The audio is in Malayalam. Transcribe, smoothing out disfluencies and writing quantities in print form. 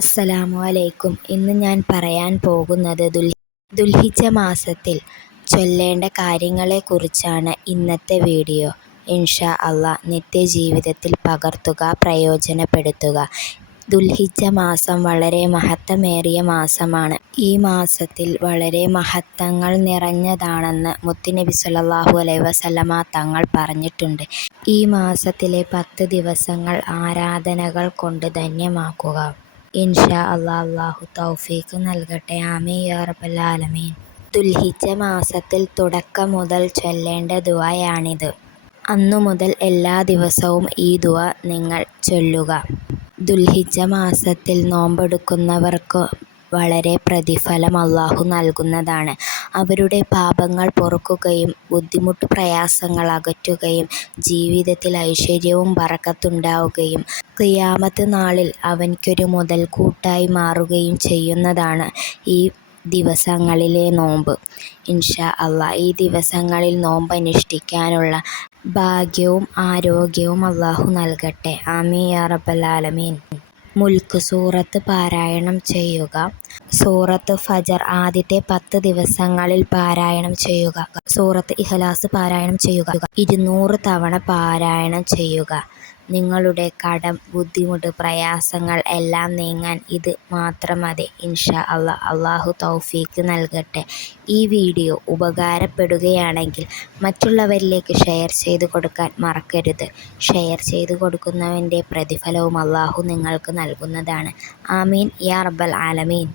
അസ്സലാമു അലൈക്കും. ഇന്ന് ഞാൻ പറയാൻ പോകുന്നത് ദുൽഹിജ്ജ മാസത്തിൽ ചൊല്ലേണ്ട കാര്യങ്ങളെക്കുറിച്ചാണ് ഇന്നത്തെ വീഡിയോ. ഇൻഷാ അല്ലാഹ് നിത്യജീവിതത്തിൽ പകർത്തുക, പ്രയോജനപ്പെടുത്തുക. ദുൽഹിജ്ജ മാസം വളരെ മഹത്വമേറിയ മാസമാണ്. ഈ മാസത്തിൽ വളരെ മഹത്വങ്ങൾ നിറഞ്ഞതാണെന്ന് മുത്തുനബി സ്വല്ലല്ലാഹു അലൈഹി വസല്ലമ തങ്ങൾ പറഞ്ഞിട്ടുണ്ട്. ഈ മാസത്തിലെ 10 ദിവസങ്ങൾ ആരാധനകൾ കൊണ്ട് ധന്യമാക്കുക. ഇൻഷാ അല്ലാഹ് അല്ലാഹു തൗഫീഖ് നൽകട്ടെ. ആമീൻ യാ റബ്ബൽ ആലമീൻ. ദുൽഹിജ്ജ മാസത്തിൽ തുടക്കം മുതൽ ചൊല്ലേണ്ട ദുആയാണിത്. അന്നു മുതൽ എല്ലാ ദിവസവും ഈ ദുആ നിങ്ങൾ ചൊല്ലുക. ദുൽഹിജ്ജ മാസത്തിൽ നോമ്പെടുക്കുന്നവർക്ക് വളരെ പ്രതിഫലം അല്ലാഹു നൽകുന്നതാണ്. അവരുടെ പാപങ്ങൾ പൊറുക്കുകയും ബുദ്ധിമുട്ട് പ്രയാസങ്ങൾ അകറ്റുകയും ജീവിതത്തിൽ ഐശ്വര്യവും ബറക്കത്തുണ്ടാവുകയും ഖിയാമത്ത് നാളിൽ അവൻക്കൊരു മുതൽക്കൂട്ടായി മാറുകയും ചെയ്യുന്നതാണ് ഈ ദിവസങ്ങളിലെ നോമ്പ്. ഇൻഷാ അല്ലാഹ് ഈ ദിവസങ്ങളിൽ നോമ്പനുഷ്ഠിക്കാനുള്ള ഭാഗ്യവും ആരോഗ്യവും അല്ലാഹു നൽകട്ടെ. ആമീൻ യാ റബ്ബൽ ആലമീൻ. മുൽക്ക് സൂറത്ത് പാരായണം ചെയ്യുക. സൂറത്ത് ഫജർ ആദ്യത്തെ 10 ദിവസങ്ങളിൽ പാരായണം ചെയ്യുക. സൂറത്ത് ഇഖ്ലാസ് പാരായണം ചെയ്യുക. 200 തവണ പാരായണം ചെയ്യുക. നിങ്ങളുടെ കടം, ബുദ്ധിമുട്ട്, പ്രയാസങ്ങൾ എല്ലാം നീങ്ങാൻ ഇത് മാത്രം മതി. ഇൻഷാ അല്ലാഹ് അല്ലാഹു തൗഫീഖ് നൽകട്ടെ. ഈ വീഡിയോ ഉപകാരപ്പെടുകയാണെങ്കിൽ മറ്റുള്ളവരിലേക്ക് ഷെയർ ചെയ്ത് കൊടുക്കാൻ മറക്കരുത്. ഷെയർ ചെയ്ത് കൊടുക്കുന്നവൻ്റെ പ്രതിഫലവും അല്ലാഹു നിങ്ങൾക്ക് നൽകുന്നതാണ്. ആമീൻ യാ റബ്ബൽ ആലമീൻ.